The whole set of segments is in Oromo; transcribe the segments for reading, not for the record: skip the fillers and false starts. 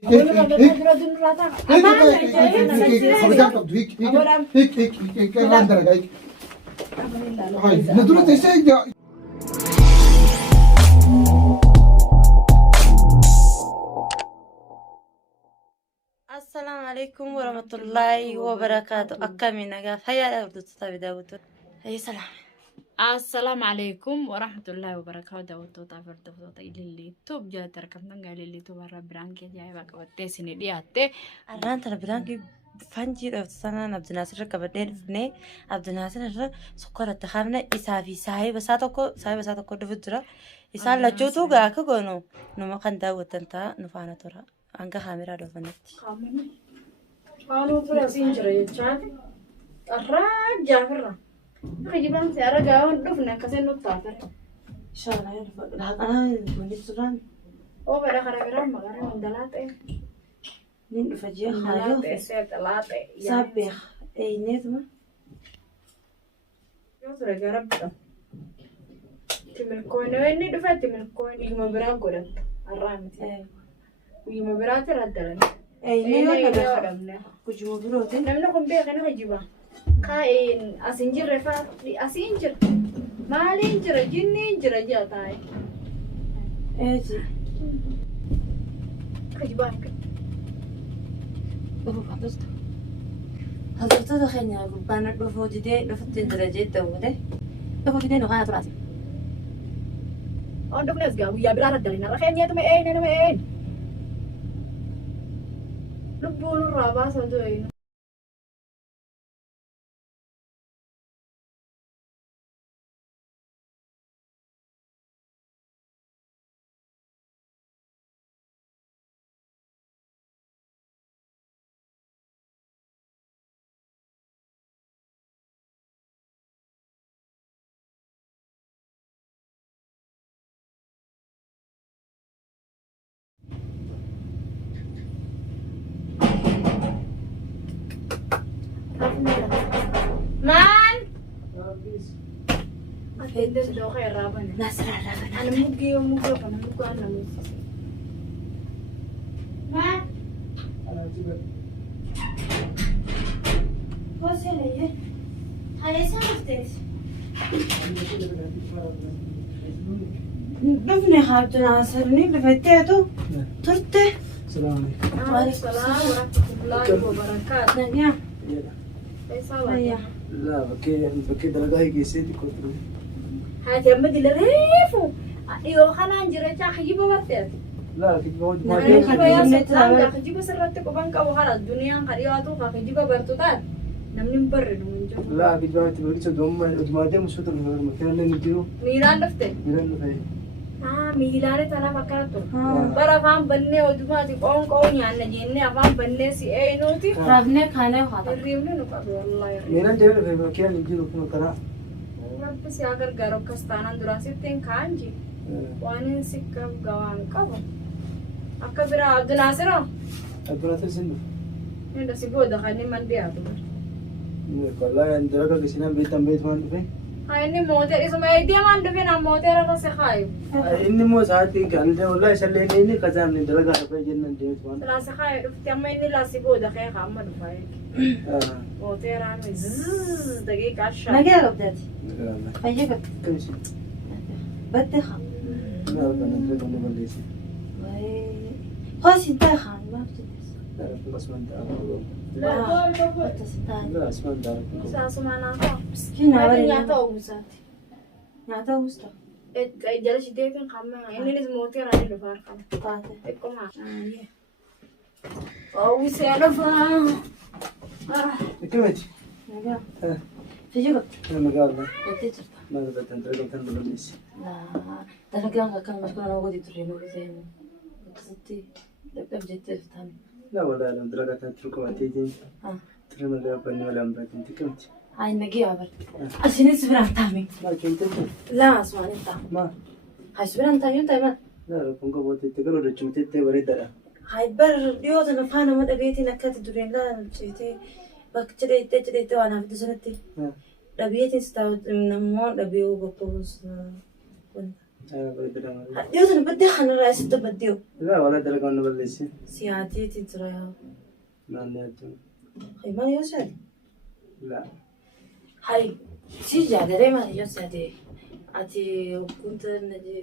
السلام عليكم ورحمة الله وبركاته. أكمل نجاح هيا أبدو تتابع داود هيا سلام. السلام عليكم ورحمة الله وبركاته. وتوتافر توتا اللي توب جا تركمنا قال اللي توب الرب برانكي جاي بقى وتسيني دياتي الران ترى برانكي فانجي لو تسنا عبد الناصر كبدين فني عبد الناصر هذا سكر التخامنة إسافي ساي بساتو دفترة إسال لجوتو جاك كونو نما كان داود تنتا نفانا ترى عنك خامرة دفنت قالوا ترى سينجري يتشاف الراجع فرا خجبان سيارة جاون دفنا كسر نطافر إن شاء الله يا رب أنا بني سران أو بلا خرابيرام مغاري من دلاتة نين فجأة خايف دلاتة سابح أي نظمة يوم ترى جربت تمن كون وين دفعت تمن كون يوم برا قرب الرامتي ويوم برا ترى دلنا أي نظمة كده كجمو بروتين نمنا كم بيا كنا خجبان كاين أسنجر رفا أسنجر مالينجر جنينجر جاتاي إيجي خجبان أبو فاتوست هذا دخلني أقول بنا دفعوا جدي دفعت درجة دوده دفعوا جدي نقاط راسي عندك ناس قالوا يا بلا ردلنا رخين يا تمي أين أنا وين لبون الرابع صدقين مان أكيد ده خير رابنا ناصر الرابن أنا مجي ومجي أنا مجي أنا مجي مان بس هي هاي سامفتك نفني خابت ناصر نيل فتيتو ترته السلام عليكم. وعليكم السلام ورحمة الله وبركاته نجا كيف هيا لا بكي درجة كيسيتي كنت هاتي أمد اللي ريفو أيوة خلنا نجري تاخجيبه وقتها لا كنت بقول ما نعم. خجيبه يا سلام خجيبه سرتك وبنك أو خلاص الدنيا خريواتو خجيبه برتوتات نمني مبرد من لا كنت بقول تبغى تدوم وتمادي مش هتروح المكان اللي نديره ميلان دفته ميلان في ميلان تنا فكرته برا فام بني ودماتي قون قون يعني جيني فام بني سي أي نوتي ربنا خانه وخاطر الريمني نقول والله يا ميلان جاي في المكان اللي نديره في مكان بس يا أگر غيرك كستانا دراسة تين كانجي وانين سكب غوان كابو أكبر عبد الناصر أقول لك سنو هذا سيبو دخلني من بيعته والله عند درجة كيسنا بيت ما في هاي إني موتة اسمه إيدي ما عنده فينا موتة رفع سخايب إني مو ساعتين كان ده والله سلني إني كذا من درجة في جنة ديت ما لا سخايب تما إني لا سيبو دخل خامة دفاعي موتة راني زز دقيقة عشرة نجا قبضت لا هيا كم شيء بدخل لا أنا درجة ما بليش خلاص انت خان ما بتدرس لا بس ما أنت لا لا اسمه دارك ساسمانا كا مسكين هذا عوري نياتا وسات نعطاه وسطه جالس يدافع خامة إني لازم موتة راني دفاع خامة قاتل إكو ما أو سيرفا كمتي نجا في جوك أنا مقابل بديت ما بدأت درجة بليش لا ده كان مشكلة أنا وجدي ترينو زين قصتي بديت تفهم لا ولا لو درجة تتركوا تيجي ترى لا بني ولا أمبارح أنت كمتي هاي نجي عبر عشان يسبر عن تامي ما كنت لا اسمعني انت ما هاي سبر عن تامي انت ما لا لو كنت قلت تقولوا رجعت تتى وريد لا هاي بر ديوت انا فانا ما دقيتي نكات دورين لا شيتي بكتري وانا في سنتي دبيتي استاو من مو دبيو بقوس كنت Dhiyootan baddee kanarraa eessatti baddee Ila wala dalagaa nu balleessi. siyaateetii jira yaa. Naannoo jechuun. Mana yoo siyaate. Ila. Hai si jaalatee mana yoo siyaate ati kunta naje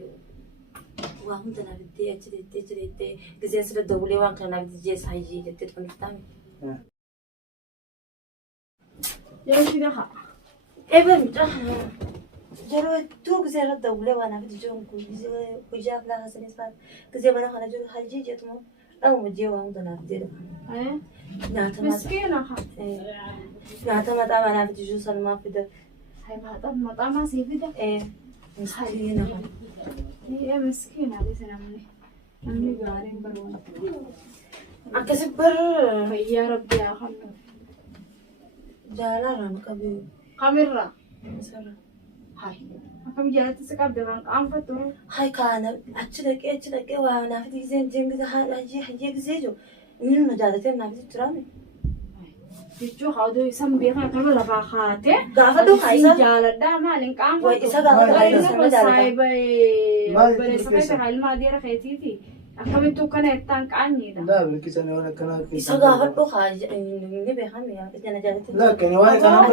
waan hunda naaf itti achi deettee gisee sirra dawulee waan kana naaf itti jeessa hayyee jettee dhuunfattame. Yeroo shi dhaha. Eebba mucaa yeroo hedduu gisee irra dawulee waan naaf itti jiru kun gisee guyyaa filaa sanis fa'a gisee mana kana jiru hayyee jettumoo dhahuma jee waan hunda naaf itti dhufa. Nyaata Miskiina ha. mataa manaaf itti jiru sanumaa fida. Hai maxaa maasii fida. Miskiina kana. Miskiina bisa namni. Namni gaariin barbaadu. Akkasi bar Fayyaa rabbi haa kennu. jaalarraa maqabee Kamirra. sarara. Hai. Akkam jaalatti si qabde kan qaanfattu. Hai kana achi dhaqee waa naaf itti giseen gisee hayyee gisee jiru. Inni nu jaalatee naaf itti turaame. Jechuun haaduu isaan beekan akkama lafaa kaatee. Gaafa dhufa isa. Jaaladhaa maaliin qaanfattu. Way isa gaafa dhufa isa sana jaalata. Saayibaa bareessa ta'e ilma adeera keetiiti. Akkamittuu kana ittaan qaanyiidha. Laa bilkisanii waan akkanaa keessa. Isa gaafa dhufa inni beekame yaa jana jaalatee. Lakkani waan kanaa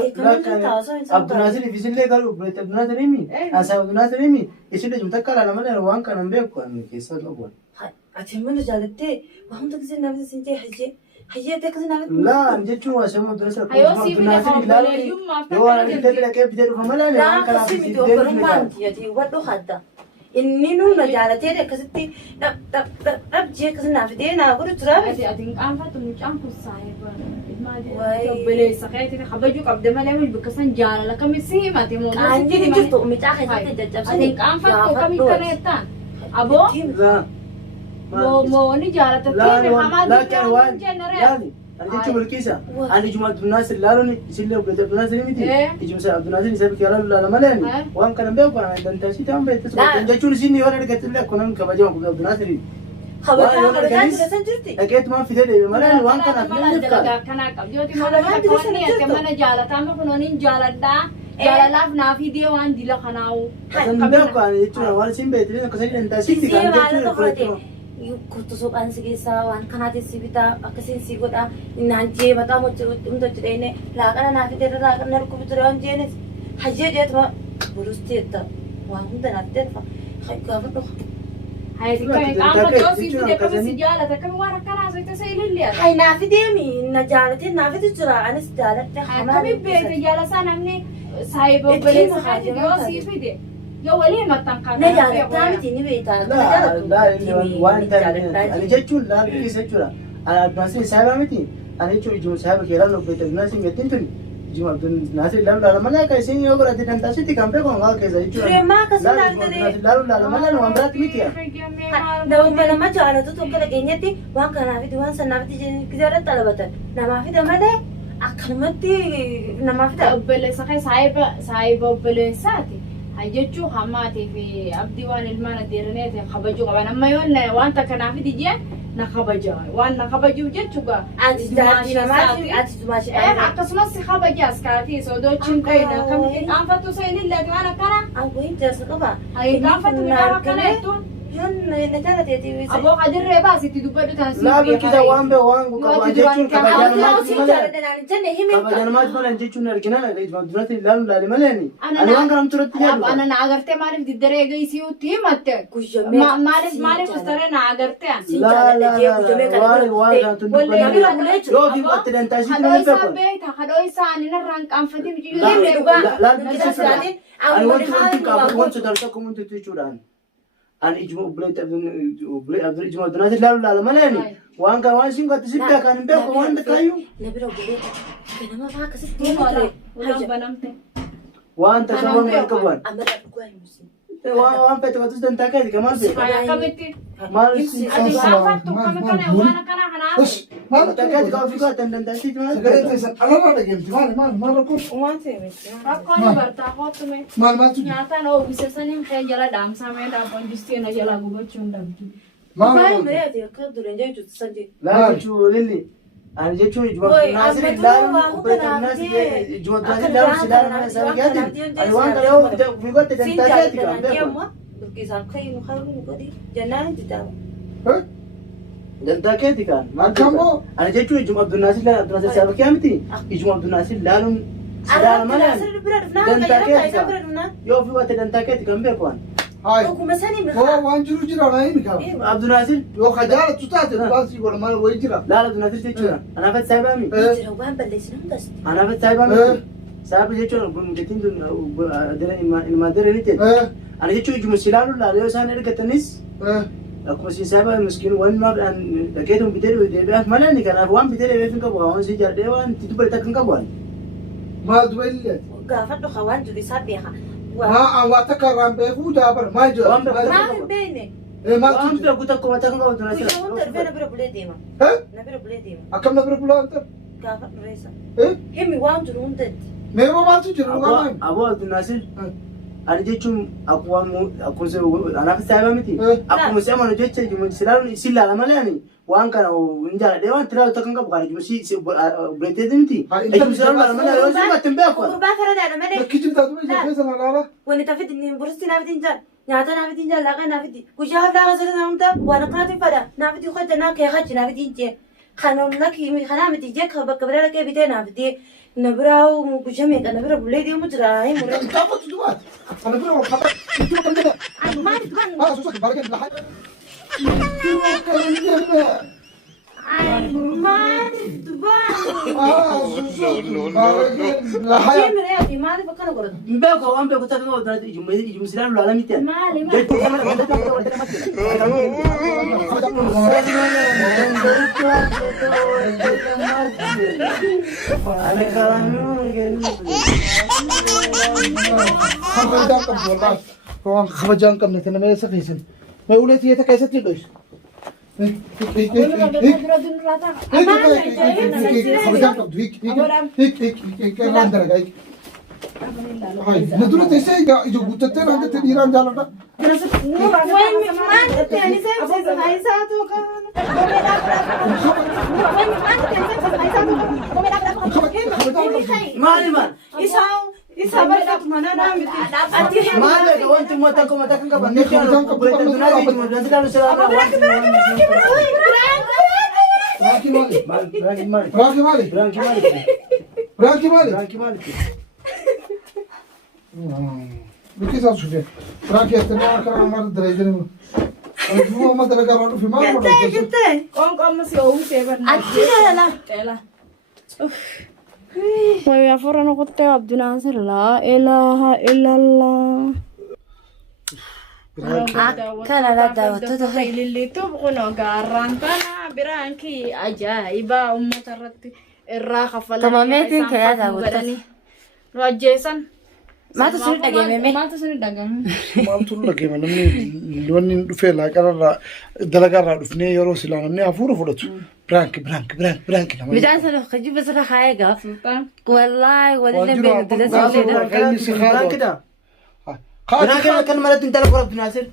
Abdunaasir ifisillee galu Abdunaasir himi asaa Abdunaasir himi isillee jumta kala nama dha waan kana beeku ani keessa qabu. Ati mana jaalattee waa hunda gisee naaf itti sintee hayyee ta'e gisee naaf itti. Laa jechuun waa shamu Abdunaasir Hayoo si bile hobboleeyyummaaf yoo waan illee dhaqee bitee dhufa malee waan kana Laakasi miti obbolummaan tiyati wadhu hadda. Inni nuna jaalatee akkasitti dhab jee akkasii naaf fidee naa godhu turaame. Ati hin qaanfattu mucaan kun saayibaa ilma adeera obboleessa keetiiti kabajuu qabde malee bakka san jaalala kamisi himate moo Qaanjii jirtu micaa keessatti ati caccabsanii hin qaanfattu kamii kana jettaan aboo moo ni jaalatattee hamaa Laakkan waan laali ani jechuun bilkisa ani ijuma Abdunaasir laaluun isillee obboleessa Abdunaasir miti ijuma Abdunaasir isa bitti laalu laala malee waan kana beeku ani dantaasii ta'an beektu jechuun isin yoo argatte illee akkuma namni kabajama obboleessa Abdunaasir. kabajaa jirtan jirti. Dhageetuma fidee deeme malee waan kanaaf mala dalagaa akkanaa qabdi yoo ati mana jaalataa kunooniin jaaladhaa jaalalaaf naaf hidee waan dila kanaawu. Kan beeku ani jechuun waan isin beektu akkasii dantaasiitti kan jechuun Kuttu suphaan si keessaa waan kanaatiin si bitaa akkasiin si godhaa innaan jee mataa humna jedhee laaqana naaf fidee laaqana rukkubi ture waan jeenis hayyee jeetuma burustee jetta waan hunda naaf fidee gaafa dhufa. Hayi qaanfattu yoo si fide kamisi jaalata kami waan akkanaa soite sa ilillee. Hayi naaf fideemi na jaalatee naaf fide jira anis jaalatte kami beekte jaalasaa namni saayibaa obboleessa keetiiti yoo si fide. Yoo walii maxxan kan na jaalattaa miti ni beektaa waan ani jechuun laal keessa jechuudha. Ani Abdunaasir saayibaa miti ani jechuun ijuma saayibaa keeraan obboleessa Abdunaasir meettiin tuni ijuma Abdunaasir laalu laala malee akka isin yoo godhate dantaasitti kan beeku waan keessa jechuudha. Tureemmaa akkasii laaltee laalu laala malee waan biraatti miti yaa. Nama nama jaalatu tokko dhageenyatti waan kanaafiti waan sanaafiti gizaarratti dhalabatan namaaf fida malee akkanumatti namaaf fida. Obboleessa kee saayibaa obboleessaati. Jechuun hammaatii fi abdii waan ilmaan adeeraneeti kabajuu qaban amma yoo wanta kanaaf dijee na kabaja waan na kabajuuf jechuudha. Ati daandii namaati ati dumaashii akkasumas si kabaja askaatii sodoochiin ta'edha kamitti qaanfattu seenillee waan akkana. Awwayin jaarsa qaba. Qaanfattu midhaan akkana jettuun. Yoon na jaalateeti. Aboo qadirree baasitti dubbadhu taasisa. Laa bilkisa waan bee waan qabu jechuun kabajaa namaati malee jechuun argina Abdunaasir laalu laale malee ani waan kanam turatti jedhu. Ana na agartee maaliif diddaree eegayisiiwutti himatte. Maaliif ustaree na agartee. Yoo fi qotti dantaasitti namni beeku. Hadoo isaa ani narraan qaanfatee ani wanti qabu wanti sodaatu akka wanti jechuudhaan. Ani ijuma ijuma Abdunaasir laalu laala malee waan kan waan isin qotti sitti kan hin beeku waan takkaayyuu. Labira obboleeta ganama fa'aa akkasitti ture. Waan takka waan beeku waan. Amma dhugaa hin musin. Waan fete qotis dantaa kaati kamaan beeku. Akkamitti. Maal Ati qaanfattu kami kana waan akkana kanaaf. takkaati ka ofii kootan dantaasitti maal Sagalee teessan alarraa dhageemti maal rakkoon? Waan ta'e miti. Rakkoon bartaa kootume. Maaltu Nyaataan oomishasanii kee jala dhaamsamee dhaabbon jistee na jala gubachuu hin dhabdu. Baay'ee mari'ate akka dureen jechuutti sadii. laal jechuun lilli ani jechuun ijuma naasiri laalu obboleetta naasiri ijuma naasiri laalu si laalu mana isaa gaatiin ani waan kana yoo ofii kootte dantaasitti kan beeku turkiisaan kayyuu haruu godhi jennaan itti ta'a. Dantaa keeti kan maal Akkamo? ani jechuun ijuma Abdunaasir saaba kee miti ijuma Abdunaasir laaluun sidaala malee yoo ofii waate dantaa keeti kan beeku an Hai. Dhuguma sanii Oh, waan jiru jira naa inni qaba. Abdunaasir Yoo kajaaratu taate baasii godha maal wayii jira. laala Abdunaasir jechuudha anaafatti saayibaami jira waan balleessinu hundasti. anaafatti saayibaami saaba jechuun gatiin tun ilmaa dere ni jedhe ani jechuun ijuma si laaluun laala yoo isaan ergatanis akkuma si saayiba miskiin waan maaf dhageetuun bitee deebi'aaf malee ni kanaaf waan bitee deebi'eef hin qabu waan si jaadhee waan itti dubbate akka hin qabu ani Maal duba illee. Gaafadhu hawaan jiru isaa beeka. Waa takka irraan beekuu jaabar maal jira. Waan beeku. Maa hin beekne. Maal waan jira. beeku takka mataa kan qabu Abdunaasir Guyyaa hunda dhufee na bira bulee deema. Eh? Na bira bulee deema. Akkam na bira bulaa ta'e. Gaafadhu reessa. Eh? Himi waan jiru hundatti. Meeroo maaltu jira dhugaa maal? aboo Abdunaasir ani jechuun akkuma anaafatti saayiba miti akkuma si amanu jecha ijuma si laaluun si laala malee ani waan kana hin jaaladhee waan itti laalu takka hin qabu kan ijuma si buleetee miti ijuma si laaluun laala malee yoo si batte hin beeku Gurbaa fara daadha malee. Bakki jirtaa duba ija keessa na laala. Wani tafiti ni burusti naafiti hin jaal. Nyaata naafiti hin jaal laaqa naafiti. Guyyaa laaqa sirri na humta waan akkanaatti fada naafiti hojja naa kee hachi naafiti hin jee. Kanaa miti jee bakka bira dhaqee bitee naafiti. Na biraa guyyaa meeqa na bira bulee deemu jira. Gaafatu dubaati. Kana bira wal qaba. Itti bakka jira. Maaliif waan? Suusa bargeen lahaa. Itti bakka jira. Maaliif waan? Suusa bargeen lahaa. Deemee ati maaliif akkana godhatu? hin beeku waan beeku takka qabu Abdunaasir ijuma si laaluun laala miti ani Maali خبجان قبل تنمية سخيسن ما ولتي يتكيست يدوش خبجان قبل هيك راندر هيك هاي ندور تيسي جو قطتين عند تيران جالنا maali maal Isa barkatu mana naamiti. maali egaa wanti mataa kan qaban ni kan buleetee Abdunaasir ijuma Abdunaasir laaluun si laaluun راكي مالي maali راكي مالي Biraanki maali? راكي مالي Biraanki maali? بكيس أشوفه راكي أتنا كلام ما تدري جنبه أشوفه ما تدري كلام في ما ويا فرنا قلت عبد الناصر لا إله إلا الله Kana la daawwattoota اللي تبغونه قارن كنا برانكي أجايبا أمترتي الراخة فلا Tamameetiin kaya daawwattoota. رجيسن Maatu sun dhageememe. ما تسني دعم maaltu dhaggeema namni wanni dhufee laaqarraa dalagarraa dhufnee yeroo silaa namni hafuura fudhatu biraanki nama Midhaan sana hojii basira haaya gaaf. سلطان Wallaahi waliin Waan jiru beeku dila afur sirriidha. Biraankiidha. Biraanki kan malatti intala qora Abdunaasir.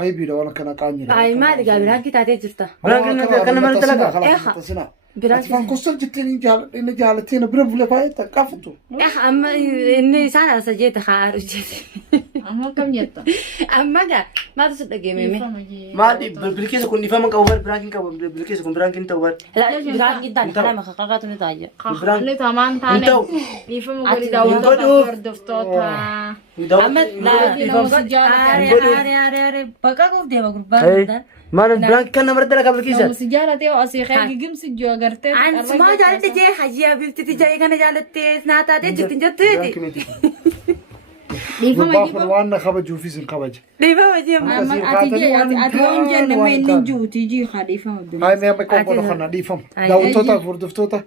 aybiidha waan akkana qaanyira Ay maali gaa biraan kitaatee jirta. Biraanki kan malatti dalagaa. Biraan Afaan kostan jettee inni jaalatee bira bulee baay'ee qaafatu. amma inni isaan asa jeeta haaru jeeti. أما كم جت Amma gaa maatu sun dhageememe. Maali bilkeessa kun ifama qabu bar biraanki qabu bilkeessa kun biraanki ta'u bar. Biraan giddaan kana maka qaqatu ni taa'e. خلني تمام ثاني انتو. يفهموا قولي داود دفتوتا Amma aare bakka koof deema gurbaan. Maali biraanki kan namarratti dalagaa bilkeessa. لو سجارة تيو أسيخي جيم سجوا قرتي An sumaa jaalatte jee hajii abibtiti jee kana jaalatte naataatee jirti jetteeti. يفهموا Gubbaa kun waan na kabajuu fi sin kabaja. Dhiifa hojii amma. أما أتيجي جنة ما ننجو تيجي خليفة Hayi mee amma qoqqoodha kana dhiifamu. Daawwattootaaf hordoftoota.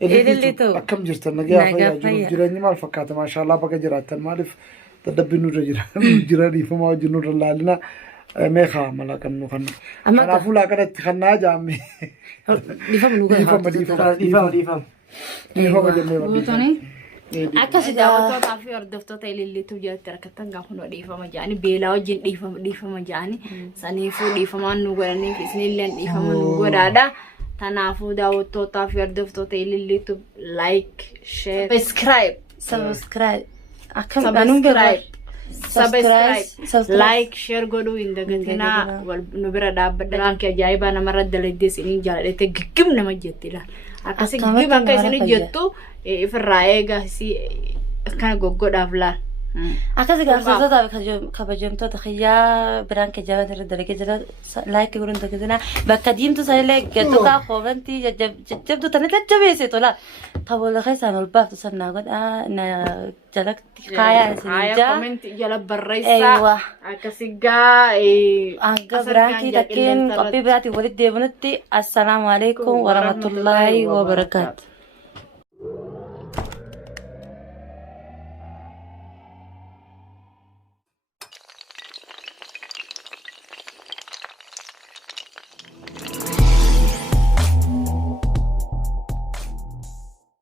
Ilillitu. Akkam jirtan nagaa Nagaa fayyaa fayyaa. jiruuf jireenyi maal fakkaata maashaallah bakka jiraattan maaliif dadhabbiin nurra jira dhiifamaa wajjin nurra laalina meeqa mala qabnu kan Amma kanaafuu laaqanatti kannaa jaamme dhiifa nu dhiifama jennee بوتوني Akkasi daawwattootaa fi hordoftoota ililliitu jirti rakkatan gaafa dhiifama jedhanii beelaa wajjin dhiifama jedhanii saniifuu dhiifamaan nu godhaniif isinillee dhiifama nu godhaadha. Kanaafuu daawwattootaa fi hordoftoota ililliitu like, share, subscribe. subscribe. Akkam Subscribe. subscribe like share godhu indagatina wal nubira dhaabadha kan ajaa'iba namarra dalagdees inni jaaladhe giggim nama jettila akkasi giggim akka isin jettu ifirraa eega si kana goggodhaaf laal akkasi gaafsatoota kabajamtoota xiyyaa biraan kee jaban irra dalagee jira laayikii godhuun dagatina bakka diimtu sanillee gadduukaa qoobantii jajjabdu tana jajjabeesse tola tabola keessaan ol baaftu sannaa godhaa na jalatti kaayaa isin ijaa comment jala barreessaa akkasi gaa hanga biraatii takkeen qophii biraatii walitti deebinutti assalaamu alaikum warahmatullaahi wabarakaatu